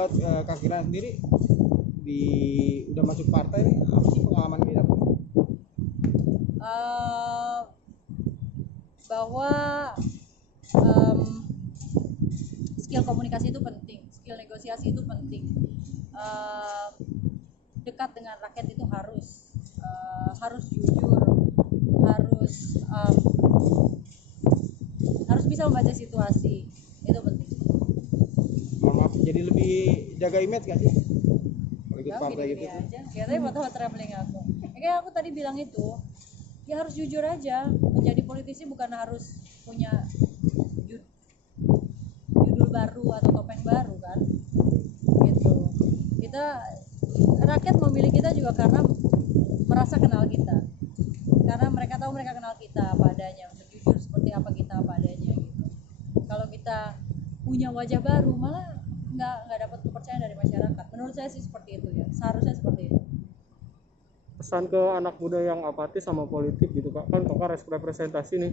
buat Kak Kira sendiri udah masuk partai nih, apa sih pengalaman dia? Bahwa skill komunikasi itu penting, skill negosiasi itu penting. Dekat dengan rakyat itu harus jujur, harus bisa membaca situasi, itu penting. Maaf, jadi lebih jaga image gak sih kalau ikut partai gitu? Aja, katanya buat traveling aku. Kayak aku tadi bilang itu, ya harus jujur aja. Menjadi politisi bukan harus punya judul baru atau topeng baru kan, gitu. Rakyat memilih kita juga karena merasa kenal kita, karena mereka tahu mereka kenal kita apa adanya, untuk jujur seperti apa kita apa adanya gitu. Kalau kita punya wajah baru malah nggak dapat kepercayaan dari masyarakat. Menurut saya sih seperti itu ya, seharusnya seperti itu. Pesan ke anak muda yang apatis sama politik gitu Kak, kan Kakak representasi nih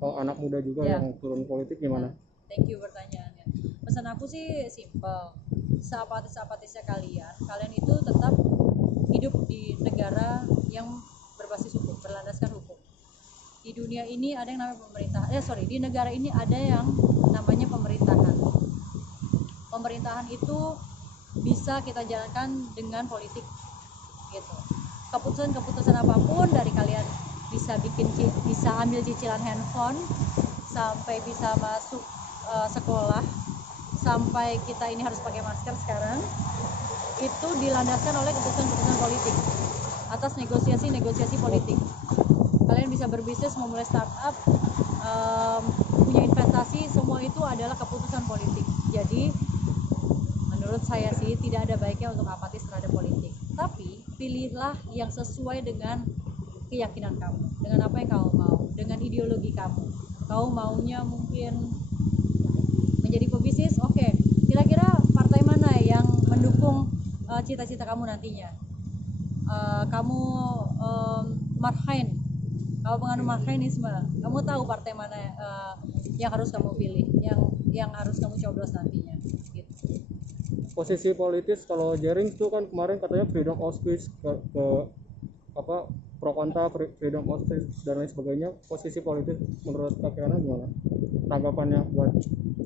anak muda juga yang turun politik gimana? Thank you pertanyaannya. Pesan aku sih simple, seapatis-apatisnya kalian itu tetap hidup di negara yang berbasis hukum, berlandaskan hukum. Di dunia ini ada yang namanya pemerintahan, di negara ini ada yang namanya pemerintahan. Pemerintahan itu bisa kita jalankan dengan politik gitu. Keputusan apapun dari kalian bisa ambil cicilan handphone, sampai bisa masuk sekolah, sampai kita ini harus pakai masker sekarang, itu dilandaskan oleh keputusan politik atas negosiasi politik. Kalian bisa berbisnis, memulai startup, punya investasi, semua itu adalah keputusan politik. Jadi menurut saya sih tidak ada baiknya untuk apatis terhadap politik, tapi pilihlah yang sesuai dengan keyakinan kamu, dengan apa yang kamu mau, dengan ideologi kamu. Kau maunya mungkin menjadi pebisnis, oke. Kira-kira partai mana yang mendukung cita-cita kamu nantinya? Kamu Marhain, kalau penganut Marhainisme, kamu tahu partai mana yang harus kamu pilih, yang harus kamu coblos nantinya gitu. Posisi politis kalau Jering itu kan kemarin katanya freedom of speech ke pro kontra freedom of speech dan lain sebagainya. Posisi politis menurut Kak Kirana gimana? Tanggapannya buat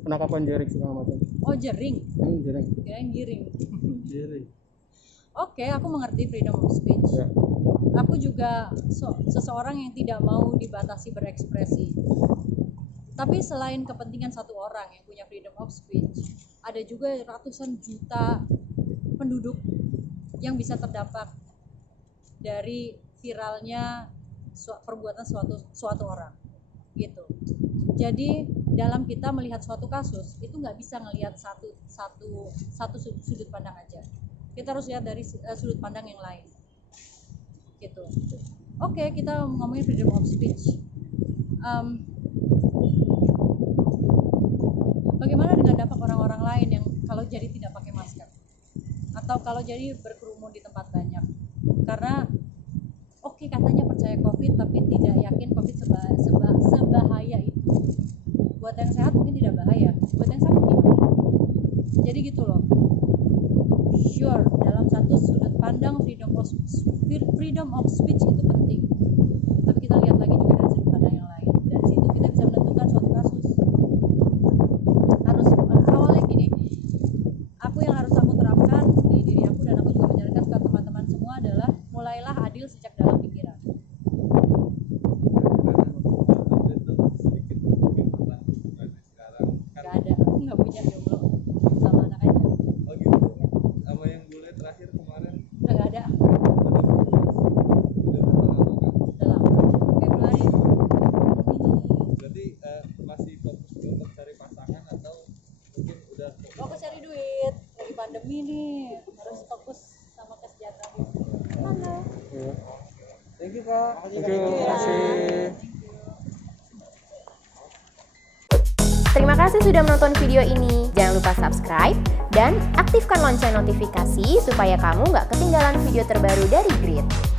penangkapan Jering segala macam. Oh, Jering. Jering. Kirain Giring. Jering. Oke, aku mengerti freedom of speech. Ya. Aku juga seseorang yang tidak mau dibatasi berekspresi. Tapi selain kepentingan satu orang yang punya freedom of speech, ada juga ratusan juta penduduk yang bisa terdampak dari viralnya perbuatan suatu orang gitu. Jadi dalam kita melihat suatu kasus itu nggak bisa ngelihat satu sudut pandang aja. Kita harus lihat dari sudut pandang yang lain gitu. Oke, kita ngomongin freedom of speech. Bagaimana dengan dampak orang-orang lain yang kalau jadi tidak pakai masker atau kalau jadi berkerumun di tempat banyak? Karena katanya percaya COVID tapi tidak yakin COVID sebahaya itu. Buat yang sehat mungkin tidak bahaya, buat yang sakit gimana? Jadi gitu loh. Sure, dalam satu sudut pandang freedom of speech itu penting. Tapi kita lihat lagi juga dari sudut pandang yang lain. Dari situ kita bisa menentukan suatu kasus. Harus awalnya gini. Yang harus aku terapkan di diri aku dan aku juga menyarankan ke teman-teman semua adalah mulailah adil sejak dalam pikiran. Gak ada, aku nggak punya jomblo sama anak aja. Oh gitu. Sama yang bule terakhir kemarin? Udah gak ada. Udah berapa lama Kak? Udah lama. Februari. Berarti masih fokus untuk cari pasangan atau mungkin udah? Fokus cari duit. Lagi pandemi nih, harus fokus sama kesejahteraan. Halo. Thank you Kak. Terima kasih. Terima kasih sudah menonton video ini. Jangan lupa subscribe dan aktifkan lonceng notifikasi supaya kamu nggak ketinggalan video terbaru dari Grid.